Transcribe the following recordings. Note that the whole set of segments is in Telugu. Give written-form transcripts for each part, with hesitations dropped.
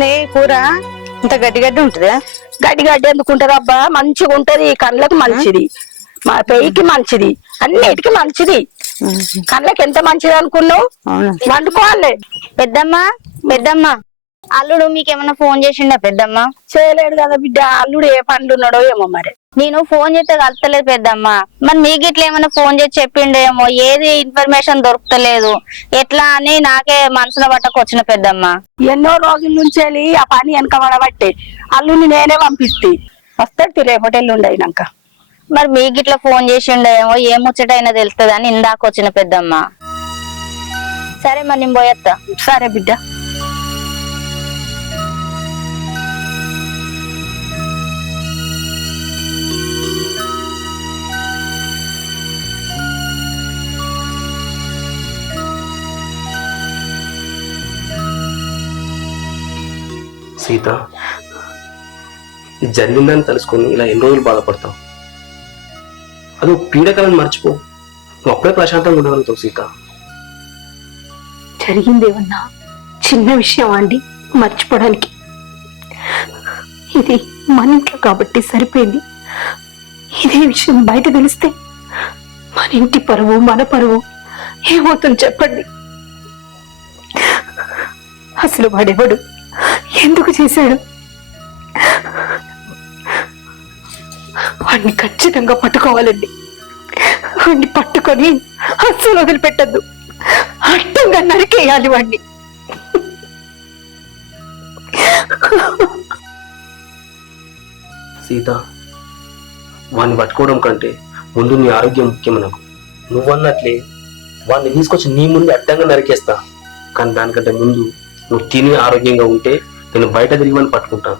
ఎట్లుంది కూర? ఇంత గడ్డి గడ్డి ఉంటుందా? గడ్డి గడ్డి ఎందుకుంటారు అబ్బా, మంచిగా ఉంటది. కళ్ళకు మంచిది, మా పెయికి మంచిది, అన్నిటికి మంచిది. కళ్ళకి ఎంత మంచిది అనుకున్నావు? వండుకోవాలి. పెద్దమ్మ పెద్దమ్మ అల్లుడు మీకేమన్నా ఫోన్ చేసిండా పెద్దమ్మ? చేయలేడు కదా బిడ్డ, అల్లుడు ఏ పండ్లు ఉన్నాడో ఏమో మరి. నేను ఫోన్ చేస్తే కలుతలేదు పెద్దమ్మ. మరి మీకు ఇట్లా ఏమైనా ఫోన్ చేసి చెప్పిండేమో, ఏది ఇన్ఫర్మేషన్ దొరుకుతలేదు, ఎట్లా అని నాకే మనసులో పట్టకొచ్చిన పెద్దమ్మ. ఎన్నో రోజుల నుంచి ఆ పని వెనక పడబట్టే అల్లుని నేనే పంపిస్తే వస్తాడు రేపటి ఎల్లుండి అయినాక. మరి మీకు ఇట్లా ఫోన్ చేసిండేమో, ఏ ముచ్చటైనా తెలుస్తుంది అని ఇందాక వచ్చిన పెద్దమ్మ. సరే మరి నేను పోయేస్తా. సరే బిడ్డ. సీత, ఇది జరిగిందని తెలుసుకొని ఇలా ఎన్ని రోజులు బాధపడతావు? అది పీడకలను మర్చిపో, నువ్వు అప్పుడే ప్రశాంతంగా ఉండగలుగుతావు. సీత, జరిగిందేమన్నా చిన్న విషయం అండి మర్చిపోవడానికి? ఇది మన ఇంట్లో కాబట్టి సరిపోయింది. ఇదే విషయం బయట తెలిస్తే మన ఇంటి పరువు, మన పరువు ఏమవుతుంది చెప్పండి? అసలు వాడెవడు, ఎందుకు చేశాడు? వాడిని ఖచ్చితంగా పట్టుకోవాలండి. వాడిని పట్టుకొని అస్సలు వదిలిపెట్టద్దు, అడ్డంగా నరికేయాలి వాడిని. సీత, వాడిని పట్టుకోవడం కంటే ముందు నీ ఆరోగ్యం ముఖ్యం. నాకు నువ్వన్నట్లే వాడిని తీసుకొచ్చి నీ ముందు అడ్డంగా నరికేస్తా, కానీ దానికంటే ముందు నువ్వు తిని ఆరోగ్యంగా ఉంటే నేను బయట తిరిగి పట్టుకుంటాను.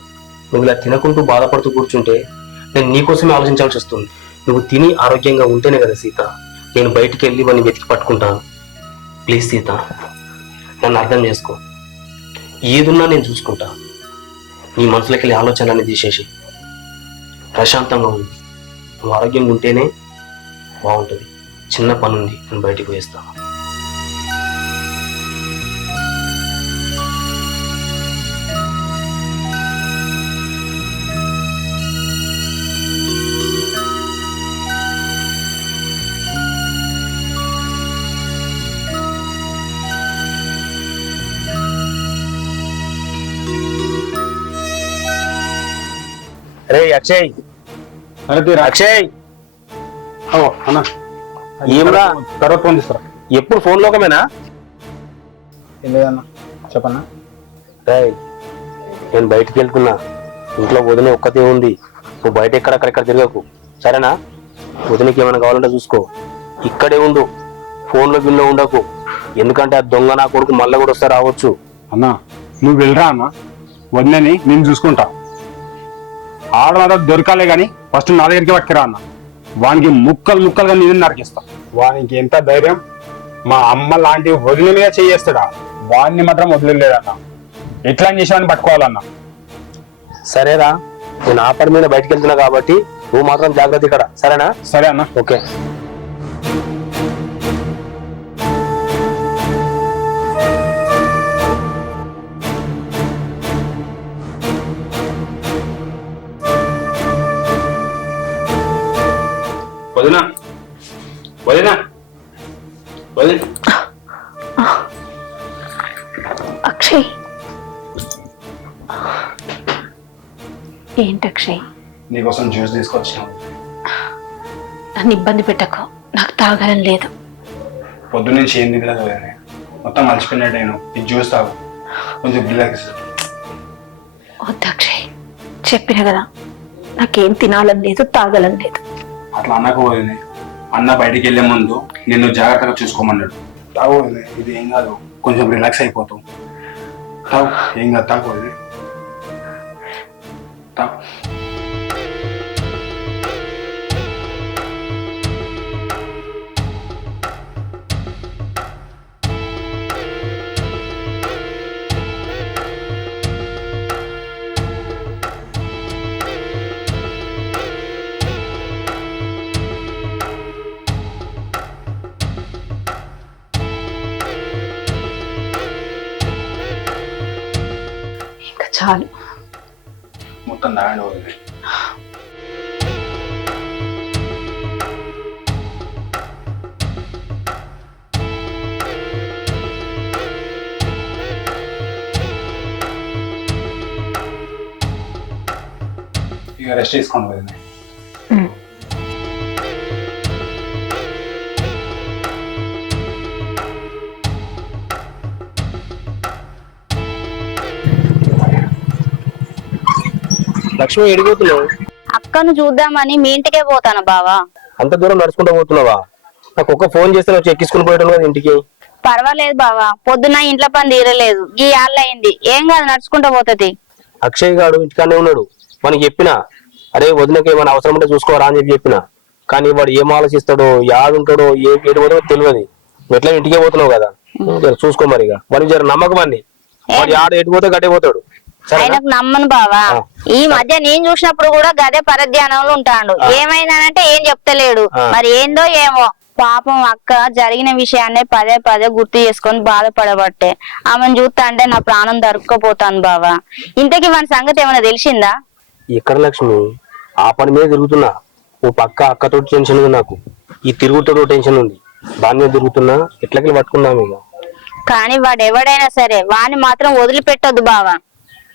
నువ్వు ఇలా తినకుంటూ బాధపడుతూ కూర్చుంటే నేను నీకోసమే ఆలోచించాల్సి వస్తుంది. నువ్వు తిని ఆరోగ్యంగా ఉంటేనే కదా సీత నేను బయటికి వెళ్ళి వాడిని వెతికి పట్టుకుంటాను. ప్లీజ్ సీత, నన్ను అర్థం చేసుకో. ఏదున్నా నేను చూసుకుంటా. నీ మనసులోకి వెళ్ళి ఆలోచనలన్నీ తీసేసి ప్రశాంతంగా ఉంది. నువ్వు ఆరోగ్యంగా ఉంటేనే బాగుంటుంది. చిన్న పని ఉంది, నేను బయటికి పోయేస్తాను. అరే అక్షయ్, అక్షయ్ అన్నా ఏమరా తర్వాత ఫోన్ చేస్తారా? ఎప్పుడు ఫోన్ లోకమేనా? ఏం లేదన్నా, చెప్పన్నా. రాయ్, నేను బయటికి వెళ్తున్నా. ఇంట్లో వదిన ఒక్కతే ఉంది. నువ్వు బయట ఎక్కడెక్కడ తిరగకు, సరేనా? వదినకి ఏమైనా కావాలంటే చూసుకో. ఇక్కడే ఉండు, ఫోన్లో బిల్లో ఉండకు. ఎందుకంటే ఆ దొంగ నా కొడుకు మళ్ళీ కూడా వస్తే రావచ్చు. అన్నా నువ్వు వెళ్ళరా అన్న, వదినని నేను చూసుకుంటా. ఆడవాళ్ళ దొరకాలే గాని ఫస్ట్ నా దగ్గరికి పట్టుకురా అన్న. వానికి ముక్కలు ముక్కలుగా నేను నరికిస్తా. వానికి ఎంత ధైర్యం, మా అమ్మ లాంటి వదిన మీద చేయేస్తాడా? వాడిని మాత్రం వదిలేదన్న. ఎట్లా చేసామని పట్టుకోవాలన్నా. సరేరా, నేను ఆ పని మీద బయటకు వెళ్తున్నా కాబట్టి నువ్వు మాత్రం జాగ్రత్త ఇక్కడ, సరేనా? సరే అన్న. ఓకే. వదినా, వదినా, వదిన. అక్షయ్, ఏంటి అక్షయ్? నీకోసం జ్యూస్ తీసుకొచ్చినావు. నన్ను ఇబ్బంది పెట్టకు, నాకు తాగాలని లేదు. పొద్దు నుంచి ఏం తినలేదు, మొత్తం మర్చిపోయినట్టు. నేను ఇది జ్యూస్ తాగు, కొంచెం రిలాక్స్. వద్దు అక్షయ్, చెప్పిన కదా నాకేం తినాలని లేదు, తాగాలని లేదు. అట్లా అన్నకు పోయింది. అన్న బయటికి వెళ్లే ముందు నిన్ను జాగ్రత్తగా చూసుకోమన్నాడు. తాగు, ఇది ఏం కాదు, కొంచెం రిలాక్స్ అయిపోతావు. తాగు, ఏం కాదు, తాగు, తాగు. ఇంకా చాలు. మొత్తం దాండి వదిలే. ఇక రెస్ట్ తీసుకోండి వదిలే. లక్ష్మి ఎడిపోతున్నావు? అక్కను చూద్దామని మీ ఇంటికే పోతాను బావా. అంత దూరం నడుచుకుంటూ పోతున్నావా? నాకు ఒక్క ఫోన్ చేస్తే వచ్చి ఎక్కించుకుని పోయటం కదా ఇంటికి. పర్వాలేదు బావా, పొద్దున్న ఇంట్లో పని తీరలేదు, ఈ ఆళ్ళయింది, ఏం కాదు నడుచుకుంటూ పోతుంది. అక్షయ్ గాడు ఇంటికానే ఉన్నాడు. మనకి చెప్పినా అరే వదినకి ఏమైనా అవసరం ఉంటే చూసుకోరా అని చెప్పిన, కానీ వాడు ఏం ఆలోచిస్తాడో యాదుంటాడో ఏడు పోతాడో తెలియదు. ఎట్లా ఇంటికే పోతున్నావు కదా, చూసుకో మరి. వాడు జర నమ్మకం అన్ని, వాడు ఆడ ఎటు పోతే గడ్డే పోతాడు. ఆయనకు నమ్మను బావా. ఈ మధ్య నేను చూసినప్పుడు కూడా గదే పరధ్యానంలో ఉంటాడు. ఏమైందనంటే ఏం చెప్తలేడు, మరి ఏందో ఏమో. పాపం అక్క జరిగిన విషయాన్ని పదే పదే గుర్తు చేసుకొని బాధపడబట్టే ఆమెను చూస్తా అంటే నా ప్రాణం దొరక్కపోతాను బావా. ఇంతకీ మన సంగతి ఏమైనా తెలిసిందా? ఎక్కడ లక్ష్మి, ఆ పని మీద తిరుగుతున్నా. ఓ పక్క అక్కతో టెన్షన్ ఉంది నాకు, ఈ తిరుగుతో టెన్షన్ ఉంది. దాని మీద తిరుగుతున్నా, ఎట్లకి పట్టుకున్నాం ఇక. కానీ వాడు ఎవడైనా సరే వాని మాత్రం వదిలిపెట్టొద్దు బావా.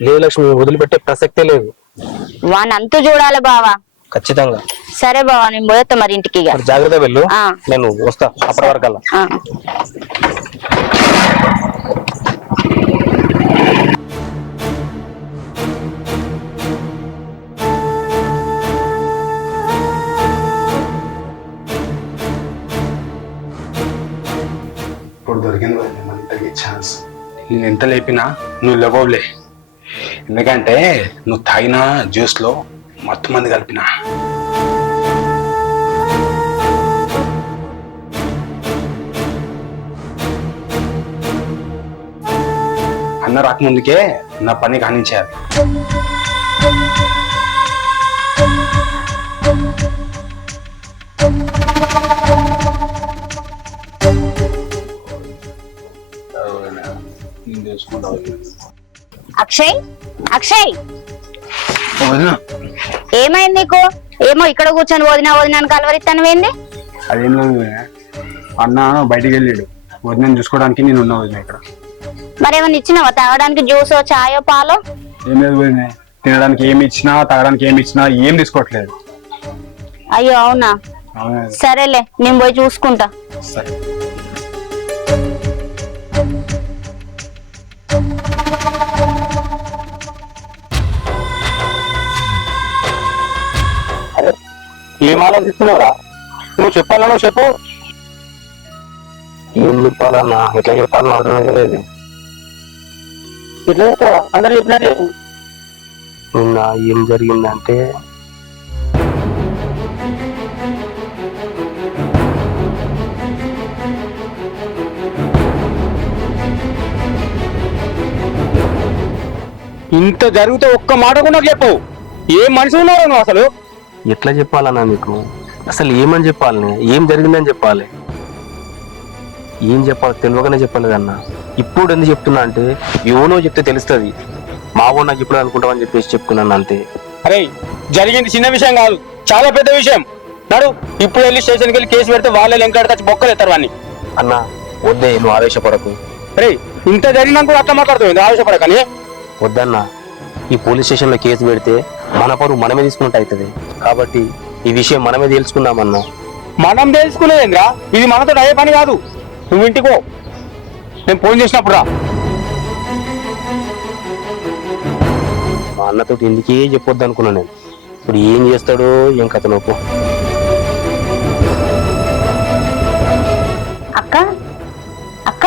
లేదు లక్ష్మి, వదిలిపెట్టే ప్రసక్తే లేదు. వాని అంతు చూడాలి బావా. ఖచ్చితంగా. సరే బావా, నేను పోయేస్తా మరి ఇంటికి. మరి జాగ్రత్త వెళ్ళు, నేను వస్తా అప్పటి వరకల్లా. ఇప్పుడు దొరికింది మన ఇంతకి ఛాన్స్. నేను ఎంత లేపినా నువ్వు లేవవులే, ఎందుకంటే నువ్వు తాగిన జ్యూస్ లో మొత్తం మంది కలిపిన. అన్న రాకముందుకే నా పని కానించాలి. అక్షయ్, అక్షయ్ ఏమైంది నీకు? ఏమో ఇక్కడ కూర్చొని వదినా వదినాను కలవరిస్తాను ఏంది? అదేం లేదు, అన్న బయటికి వెళ్ళాడు, వదిన చూసుకోవడానికి నేను ఉన్నా వదిన ఇక్కడ. మరేమన్నా ఇచ్చినావా తాగడానికి? జ్యూసో చాయో పాలో? ఏం లేదు వదిన, తినడానికి ఏమి ఇచ్చినా తాగడానికి ఏమి ఇచ్చినా ఏం తీసుకోవట్లేదు. అయ్యో అవునా, సరేలే నేను పోయి చూసుకుంటా. సరే. ఏం ఆలోచిస్తున్నావురా? నువ్వు చెప్పాలన్నా చెప్పు. ఏం చెప్పాలన్నా, ఎట్లా చెప్పాలన్నా అర్థం లేదు. ఎట్లా చెప్తావా? అందరూ చెప్పినట్టు నిన్న ఏం జరిగిందంటే, ఇంత జరిగితే ఒక్క మాట కూడా చెప్పు. ఏం మనిషి ఉన్నావు నువ్వు అసలు? ఎట్లా చెప్పాలన్నా నీకు? అసలు ఏమని చెప్పాలి? ఏం జరిగిందని చెప్పాలి? ఏం చెప్పాలి తెలియకనే చెప్పలేదన్నా. ఇప్పుడు ఎందుకు చెప్తున్నా అంటే, ఎవనో చెప్తే తెలుస్తుంది. మా ఊరు నాకు ఇప్పుడు అనుకుంటామని చెప్పేసి చెప్తున్నాను అంతే. అరే జరిగింది చిన్న విషయం కాదు, చాలా పెద్ద విషయం. నడు ఇప్పుడు వెళ్ళి స్టేషన్కి వెళ్ళి కేసు పెడితే వాళ్ళే వెంకట బొక్కలు ఎత్తారు వాడిని. అన్నా వద్దే, నువ్వు ఆవేశపడకు. అరే ఇంత జరిగినాక కూడా అట్లా మాట్లాడుతుంది, ఆవేశపడకని. వద్దన్నా, ఈ పోలీస్ స్టేషన్ లో కేసు పెడితే మన పరువు మనమే తీసుకున్నట్టు అవుతుంది. కాబట్టి ఈ విషయం మనమే తెలుసుకుందామన్నా. మనం తెలుసుకునేదేంద్రా, ఇది మనతో అయ్యే పని కాదు. నువ్వు ఇంటికి పో, నేను ఫోన్ చేసినప్పుడు రా. మా అన్నతో ఇందుకే చెప్పొద్దు అనుకున్నా నేను. ఇప్పుడు ఏం చేస్తాడో ఏం కథ నొప్పు. అక్క, అక్క.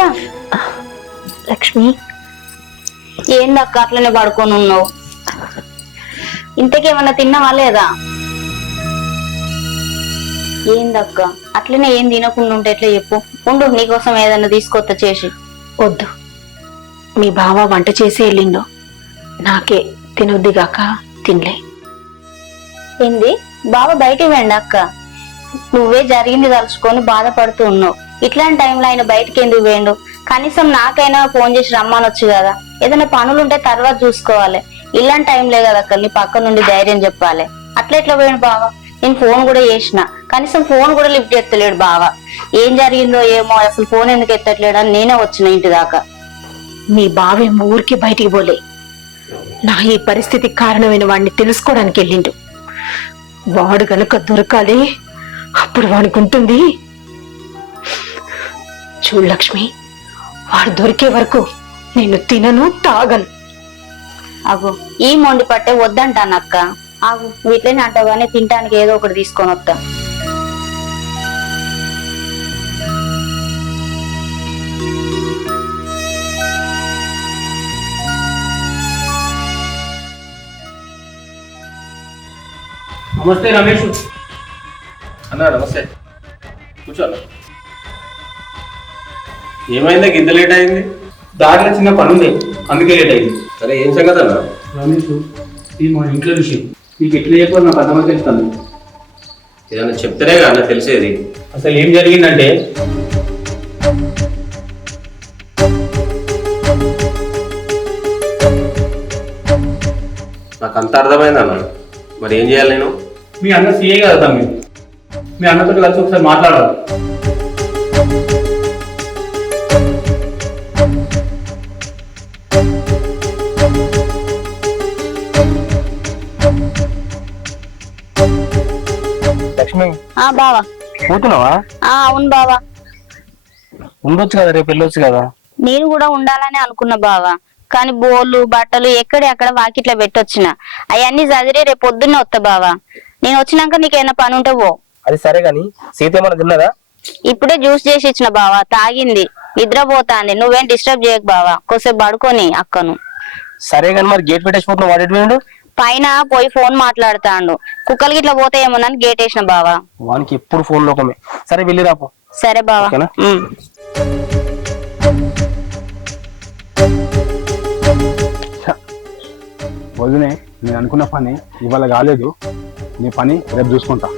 లక్ష్మి, ఏందక్క అట్లనే పడుకొని ఉన్నావు? ఇంతకేమన్నా తిన్నావా లేదా? ఏందక్క అట్లనే ఏం తినకుండా ఉంటే ఎట్లా చెప్పు? ఉండు, నీకోసం ఏదన్నా తీసుకొత్త చేసి. వద్దు, మీ బావ వంట చేసి వెళ్ళిందో, నాకే తినొద్దిగాక తినలే. ఏంది బావ బయటికి వెండి అక్క? నువ్వే జరిగింది తలుచుకొని బాధపడుతూ ఉన్నావు. ఇట్లాంటి టైంలో ఆయన బయటకి ఎందుకు వేయండు? కనీసం నాకైనా ఫోన్ చేసి రమ్మనొచ్చు కదా. ఏదైనా పనులుంటే తర్వాత చూసుకోవాలి. ఇలాంటి టైంలే కదా అక్క నీ పక్క నుండి ధైర్యం చెప్పాలి. అట్లా ఎట్లా పోయాడు బావ? నేను ఫోన్ కూడా చేసిన, కనీసం ఫోన్ కూడా లిఫ్ట్ ఎత్తలేడు బావ. ఏం జరిగిందో ఏమో, అసలు ఫోన్ ఎందుకు ఎత్తట్లేడు అని నేనే వచ్చిన ఇంటి దాకా. మీ బావేమో ఊరికి బయటికి పోలే, నా ఈ పరిస్థితికి కారణమైన వాడిని తెలుసుకోవడానికి వెళ్ళిండు. వాడు గనుక దొరకాలి, అప్పుడు వాడికి ఉంటుంది. చూడు లక్ష్మి, వాడు దొరికే వరకు నేను తినను తాగను. అగో ఈ మొండి పట్టే వద్దంటాను అక్క. ఆగు వీటిని అంటగానే తినడానికి ఏదో ఒకటి తీసుకొని వస్తా. నమస్తే రమేష్ అన్నా. నమస్తే, కూర్చోన్నా. ఏమైందా గింత లేట్ అయింది? దారిలో చిన్న పని ఉంది, అందుకే లేట్ అయింది. సరే ఏం సంగతి అన్న? రమేష్, ఇది మా ఇంట్లో విషయం. నీకు ఎట్లా చెప్పాలి నాకు అర్థమైతే తెలుస్తాను. ఏదన్నా చెప్తేనే కదా తెలిసేది. అసలు ఏం జరిగిందంటే, నాకు అంత అర్థమైంది అన్న. మరి ఏం చేయాలి నేను? మీ అన్న సీఏ కదా తమ్మి, మీ అన్నతో కలిసి ఒకసారి మాట్లాడాలి. లక్ష్మి, బావా పోతున్నావా? అవును బావా, ఉండొచ్చు కదా, రేపు వెళ్ళొచ్చు కదా. నేను కూడా ఉండాలని అనుకున్నా బావా, కానీ బోళ్ళు బట్టలు ఎక్కడ వాకిట్లా పెట్టొచ్చిన అవన్నీ చదిరి రేపు పొద్దున్నే వస్తా బావా. నేను వచ్చినాక నీకేమైనా పని ఉంటే పో. అది సరే గాని సీత ఏమన్నా తిన్నదా? ఇప్పుడే జ్యూస్ చేసి ఇచ్చిన బావా, తాగింది, నిద్రపోతాంది. నువ్వేం డిస్టర్బ్ చేయకు బావా, కొద్దిసేపు పడుకొని అక్కను. సరే గాని మరి గేట్ పెట్టేసిపోతున్నావు, వాడేటు పైన పోయి ఫోన్ మాట్లాడుతాండు. కుక్కలు గిట్లా పోతే ఏమోనని గేట్ వేసిన బావా. వానికి ఎప్పుడు ఫోన్ లోకమే. సరే వెళ్ళి రాపో. సరే బావా. ఓకేనా? వదినే, నేను అనుకున్న పని ఇవాళ కాలేదు, నీ పని రేపు చూసుకుంటా.